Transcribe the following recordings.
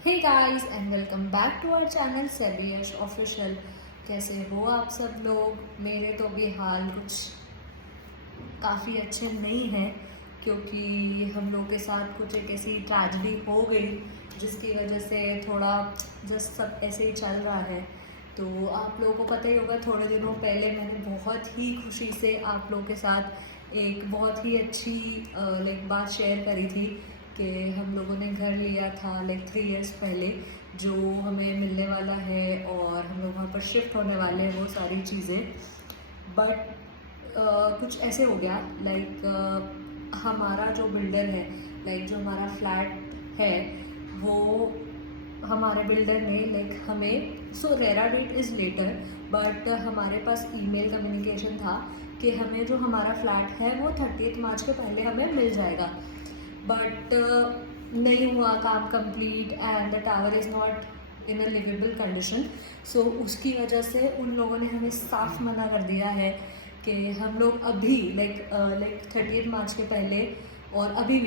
Hey guys and welcome back to our channel सेबीएश official. कैसे हो आप सब लोग? मेरे तो भी हाल कुछ काफ़ी अच्छे नहीं हैं, क्योंकि हम लोग के साथ कुछ एक ऐसी ट्रेजेडी हो गई जिसकी वजह से थोड़ा जस्ट सब ऐसे ही चल रहा है। तो आप लोगों को पता ही होगा, थोड़े दिनों पहले मैंने बहुत ही खुशी से आप लोगों के साथ एक बहुत ही अच्छी बात शेयर करी थी कि हम लोगों ने घर लिया था 3 इयर्स पहले, जो हमें मिलने वाला है और हम लोग वहाँ पर शिफ्ट होने वाले हैं, वो सारी चीज़ें। बट कुछ ऐसे हो गया हमारा जो बिल्डर है, जो हमारा फ्लैट है, वो हमारे बिल्डर ने हमें RERA date is later, but हमारे पास ईमेल कम्युनिकेशन था कि हमें जो हमारा फ्लैट है वो 30 मार्च के पहले हमें मिल जाएगा। बट नहीं हुआ काम complete and the tower is not in a livable condition. So उसकी वजह से उन लोगों ने हमें साफ मना कर दिया है कि हम लोग अभी 30 मार्च के पहले और अभी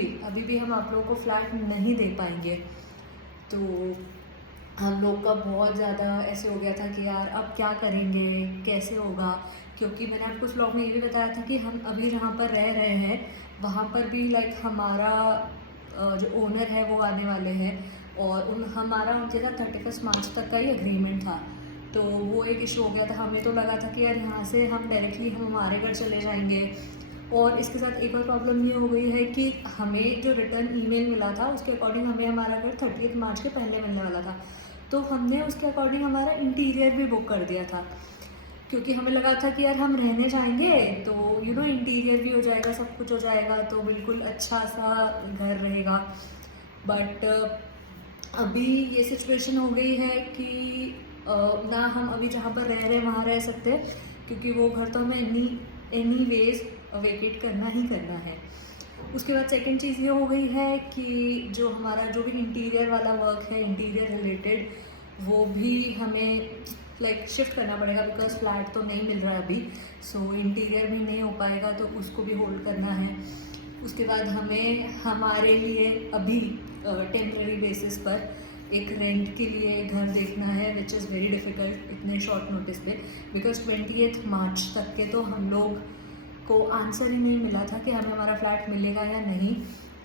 भी हम आप लोगों को फ्लैट नहीं दे पाएंगे। तो हम लोग का बहुत ज़्यादा ऐसे हो गया था कि यार अब क्या करेंगे, कैसे होगा। क्योंकि मैंने आपको उस ब्लॉग में ये भी बताया था कि हम अभी जहाँ पर रह रहे हैं वहाँ पर भी हमारा जो ओनर है वो आने वाले हैं, और हमारा उनके साथ 31 मार्च तक का ही एग्रीमेंट था। तो वो एक इशू हो गया था। हमें तो लगा था कि यार यहाँ से हम डायरेक्टली हमारे घर चले जाएंगे। और इसके साथ एक और प्रॉब्लम ये हो गई है कि हमें जो रिटर्न ईमेल मिला था उसके अकॉर्डिंग हमें हमारा घर 30 मार्च के पहले मिलने वाला था। तो हमने उसके अकॉर्डिंग हमारा इंटीरियर भी बुक कर दिया था, क्योंकि हमें लगा था कि यार हम रहने जाएंगे तो इंटीरियर भी हो जाएगा, सब कुछ हो जाएगा, तो बिल्कुल अच्छा सा घर रहेगा। बट अभी ये सिचुएशन हो गई है कि ना हम अभी जहाँ पर रह रहे हैं वहाँ रह सकते, क्योंकि वो घर तो हमें एनी वेज वेकेट करना ही करना है। उसके बाद सेकंड चीज़ ये हो गई है कि जो हमारा जो भी इंटीरियर वाला वर्क है, इंटीरियर रिलेटेड, वो भी हमें शिफ्ट करना पड़ेगा, बिकॉज फ्लैट तो नहीं मिल रहा है अभी। सो इंटीरियर भी नहीं हो पाएगा, तो उसको भी होल्ड करना है। उसके बाद हमें हमारे लिए अभी टेम्प्रेरी बेसिस पर एक रेंट के लिए घर देखना है, विच इज़ वेरी डिफ़िकल्ट इतने शॉर्ट नोटिस पे, बिकॉज 28 मार्च तक के तो हम लोग को आंसर ही नहीं मिला था कि हमें हमारा फ्लैट मिलेगा या नहीं।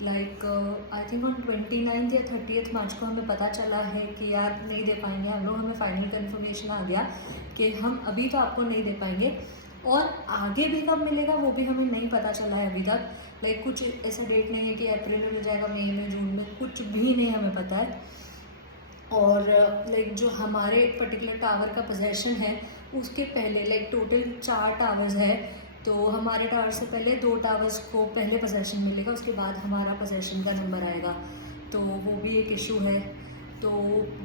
आई थिंक ऑन 29 या 30 मार्च को हमें पता चला है कि यार नहीं दे पाएंगे हम लोग। हमें फाइनल कन्फर्मेशन आ गया कि हम अभी तो आपको नहीं दे पाएंगे, और आगे भी कब मिलेगा वो भी हमें नहीं पता चला है अभी तक। कुछ ऐसा डेट नहीं है कि अप्रैल में मिल जाएगा, मई में, जून में, कुछ भी नहीं हमें पता है। और जो हमारे पर्टिकुलर टावर का पोजेशन है उसके पहले टोटल 4 टावर्स है, तो हमारे टावर से पहले 2 टावर्स को पहले पोजेशन मिलेगा, उसके बाद हमारा पोजेशन का नंबर आएगा। तो वो भी एक इशू है। तो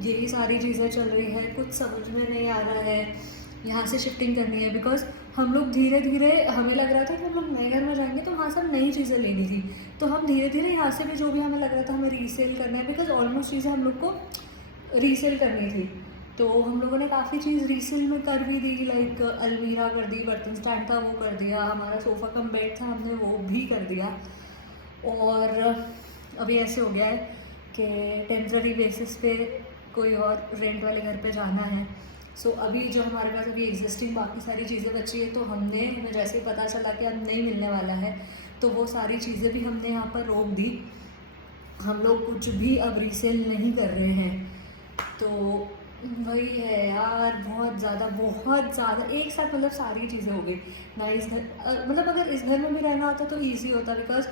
यही सारी चीज़ें चल रही है, कुछ समझ में नहीं आ रहा है। यहाँ से शिफ्टिंग करनी है, बिकॉज हम लोग धीरे धीरे, हमें लग रहा था कि हम लोग नए घर में जाएंगे तो वहाँ से हम नई चीज़ें लेनी थी, तो हम धीरे धीरे यहाँ से भी जो भी हमें लग रहा था हमें रीसेल करना है, बिकॉज ऑलमोस्ट चीज़ें हम लोग को रीसेल करनी थी। तो हम लोगों ने काफ़ी चीज़ रीसेल में कर भी दी, अलमीरा कर दी, बर्तन स्टैंड था वो कर दिया, हमारा सोफ़ा कम बेड था हमने वो भी कर दिया। और अभी ऐसे हो गया है कि टेम्प्रेरी बेसिस पे कोई और रेंट वाले घर पे जाना है। सो अभी जो हमारे पास अभी एग्जिस्टिंग बाकी सारी चीज़ें बची है, तो हमें जैसे ही पता चला कि अब नहीं मिलने वाला है, तो वो सारी चीज़ें भी हमने यहाँ पर रोक दी। हम लोग कुछ भी अब रीसेल नहीं कर रहे हैं। तो वही है यार, बहुत ज़्यादा एक साथ सारी चीज़ें हो गई ना। इस घर अगर इस घर में भी रहना होता तो ईजी होता, बिकॉज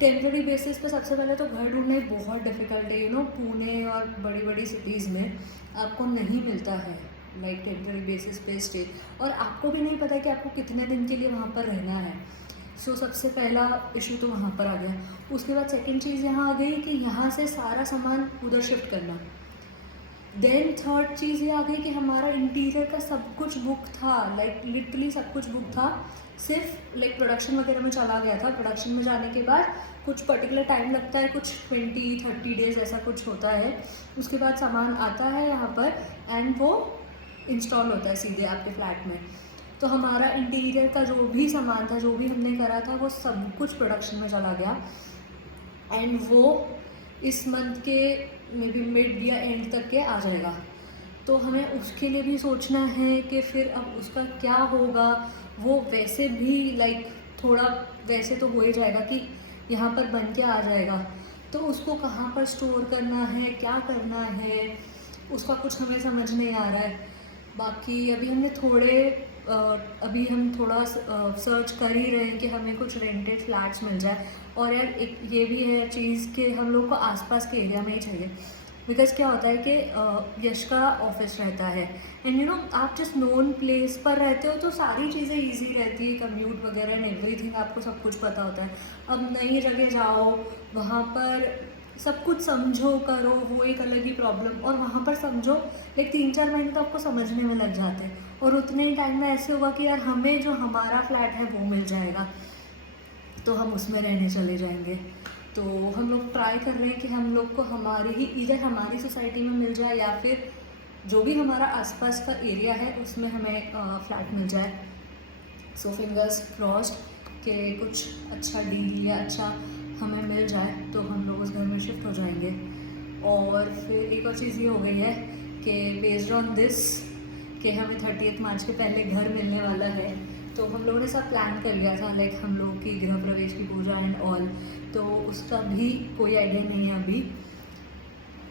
टेम्प्रेरी बेसिस पे सबसे पहले तो घर ढूंढना ही बहुत डिफ़िकल्ट है। पुणे और बड़ी बड़ी सिटीज़ में आपको नहीं मिलता है टेम्प्रेरी बेसिस पे स्टे, और आपको भी नहीं पता कि आपको कितने दिन के लिए वहाँ पर रहना है। सो सबसे पहला इशू तो वहाँ पर आ गया। उसके बाद सेकंड चीज़ यहाँ आ गई कि यहाँ से सारा सामान उधर शिफ्ट करना। देन थर्ड चीज़ ये आ गई कि हमारा इंटीरियर का सब कुछ बुक था, लिटरली सब कुछ बुक था। सिर्फ प्रोडक्शन वगैरह में चला गया था। प्रोडक्शन में जाने के बाद कुछ पर्टिकुलर टाइम लगता है, कुछ 20-30 डेज़ ऐसा कुछ होता है। उसके बाद सामान आता है यहाँ पर एंड वो इंस्टॉल होता है सीधे आपके फ्लैट में। तो हमारा इंटीरियर का जो भी सामान था, जो भी हमने करा था, वो सब कुछ प्रोडक्शन में चला गया। एंड वो इस मंथ के मे बी मिड या एंड तक के आ जाएगा। तो हमें उसके लिए भी सोचना है कि फिर अब उसका क्या होगा। वो वैसे भी लाइक थोड़ा वैसे तो हो ही जाएगा कि यहाँ पर बन के आ जाएगा, तो उसको कहाँ पर स्टोर करना है, क्या करना है, उसका कुछ हमें समझ नहीं आ रहा है। बाकी अभी हम थोड़ा सर्च कर ही रहे हैं कि हमें कुछ रेंटेड फ्लैट्स मिल जाए। और यार एक ये भी है चीज़ कि हम लोग को आसपास के एरिया में ही चाहिए। बिकॉज़ क्या होता है कि यश का ऑफिस रहता है एंड यू नो आप जिस नोन प्लेस पर रहते हो तो सारी चीज़ें ईजी रहती है, कम्यूट वगैरह एंड एवरीथिंग, आपको सब कुछ पता होता है। अब नई जगह जाओ, वहाँ पर सब कुछ समझो करो, वो एक अलग ही प्रॉब्लम। और वहाँ पर समझो लाइक 3-4 महीने तो आपको समझने में लग जाते हैं, और उतने ही टाइम में ऐसे होगा कि यार हमें जो हमारा फ्लैट है वो मिल जाएगा, तो हम उसमें रहने चले जाएंगे। तो हम लोग ट्राई कर रहे हैं कि हम लोग को इधर हमारी सोसाइटी में मिल जाए या फिर जो भी हमारा आसपास का एरिया है उसमें हमें फ्लैट मिल जाए। सो फिंगर्स क्रॉस्ड कि कुछ अच्छा डील या अच्छा हमें मिल जाए तो हम लोग उस घर में शिफ्ट हो जाएंगे। और फिर एक और चीज़ ये हो गई है कि बेस्ड ऑन दिस कि हमें 30 मार्च के पहले घर मिलने वाला है, तो हम लोगों ने सब प्लान कर लिया था लाइक हम लोग की गृह प्रवेश की पूजा एंड ऑल। तो उसका भी कोई आइडिया नहीं है अभी,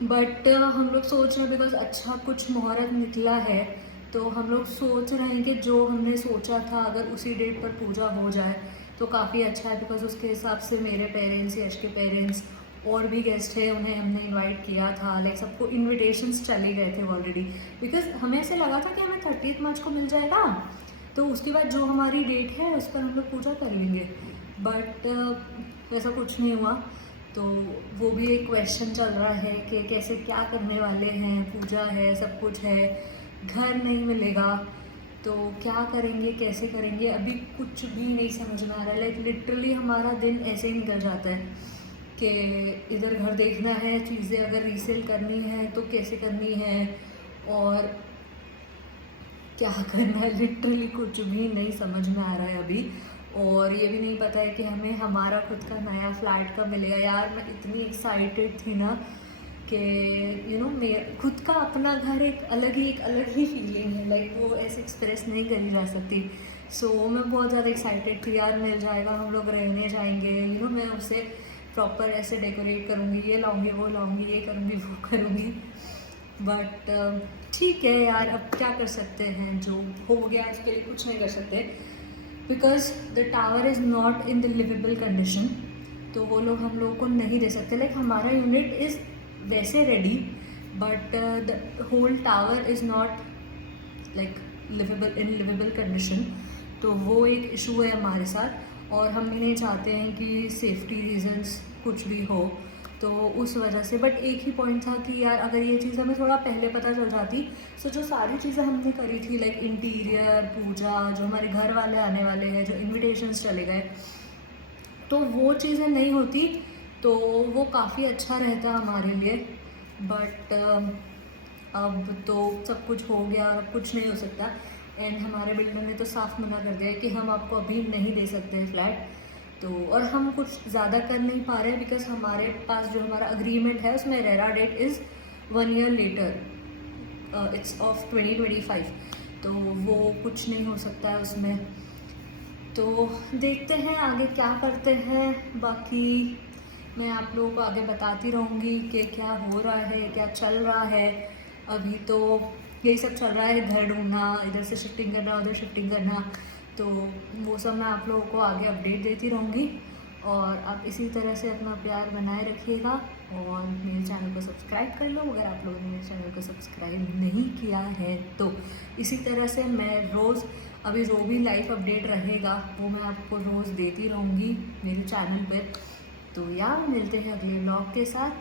बट हम लोग सोच रहे हैं बिकॉज अच्छा कुछ मुहूर्त निकला है, तो हम लोग सोच रहे हैं कि जो हमने सोचा था अगर उसी डेट पर पूजा हो जाए तो काफ़ी अच्छा है। बिकॉज उसके हिसाब से मेरे पेरेंट्स, यश के पेरेंट्स और भी गेस्ट है, उन्हें हमने इनवाइट किया था, लाइक सबको इनविटेशंस चले गए थे ऑलरेडी। बिकॉज हमें ऐसे लगा था कि हमें 30 मार्च को मिल जाएगा, तो उसके बाद जो हमारी डेट है उस पर हम लोग पूजा कर लेंगे, बट वैसा कुछ नहीं हुआ। तो वो भी एक क्वेश्चन चल रहा है कि कैसे क्या करने वाले हैं, पूजा है, सब कुछ है, घर नहीं मिलेगा तो क्या करेंगे, कैसे करेंगे, अभी कुछ भी नहीं समझ में आ रहा है। लाइक लिटरली हमारा दिन ऐसे ही निकल जाता है कि इधर घर देखना है, चीज़ें अगर रीसेल करनी है तो कैसे करनी है और क्या करना है, लिटरली कुछ भी नहीं समझ में आ रहा है अभी। और ये भी नहीं पता है कि हमें हमारा खुद का नया फ्लैट कब मिलेगा। यार मैं इतनी एक्साइटेड थी ना कि यू नो मेरा खुद का अपना घर एक अलग ही फीलिंग है, लाइक वो ऐसे एक्सप्रेस नहीं करी जा सकती। सो मैं बहुत ज़्यादा एक्साइटेड थी यार, मिल जाएगा, हम लोग रहने जाएंगे, यू नो मैं उसे प्रॉपर ऐसे डेकोरेट करूँगी, ये लाऊंगी, वो लाऊंगी, ये करूँगी, वो करूँगी। बट ठीक है यार, अब क्या कर सकते हैं, जो हो गया उसके लिए कुछ नहीं कर सकते because the tower is not in the livable condition. तो वो लोग हम लोगों को नहीं दे सकते। लाइक हमारा यूनिट इज़ वैसे ready, but the whole tower is not like livable condition. तो वो एक इशू है हमारे साथ, और हम भी नहीं चाहते हैं कि सेफ्टी रीजंस कुछ भी हो, तो उस वजह से। बट एक ही पॉइंट था कि यार अगर ये चीज़ हमें थोड़ा पहले पता चल जाती, सो जो सारी चीज़ें हमने करी थी लाइक इंटीरियर, पूजा, जो हमारे घर वाले आने वाले हैं, जो इनविटेशंस चले गए, तो वो चीज़ें नहीं होती तो वो काफ़ी अच्छा रहता हमारे लिए। बट अब तो सब कुछ हो गया, अब कुछ नहीं हो सकता। एंड हमारे बिल्डर ने तो साफ मना कर दिया कि हम आपको अभी नहीं दे सकते फ्लैट। तो और हम कुछ ज़्यादा कर नहीं पा रहे बिकॉज हमारे पास जो हमारा अग्रीमेंट है उसमें RERA date is 1 year later, it's of 2025, तो वो कुछ नहीं हो सकता है उसमें। तो देखते हैं आगे क्या करते हैं। बाकी मैं आप लोगों को आगे बताती रहूँगी कि क्या हो रहा है, क्या चल रहा है। अभी तो यही सब चल रहा है, घर ढूंढना, इधर से शिफ्टिंग करना, उधर शिफ्टिंग करना, तो वो सब मैं आप लोगों को आगे अपडेट देती रहूँगी। और आप इसी तरह से अपना प्यार बनाए रखिएगा और मेरे चैनल को सब्सक्राइब कर लो अगर आप लोगों ने मेरे चैनल को सब्सक्राइब नहीं किया है तो। इसी तरह से मैं रोज़ अभी जो भी लाइफ अपडेट रहेगा वो मैं आपको रोज़ देती रहूँगी मेरे चैनल पर। तो यार मिलते हैं अगले व्लॉग के साथ।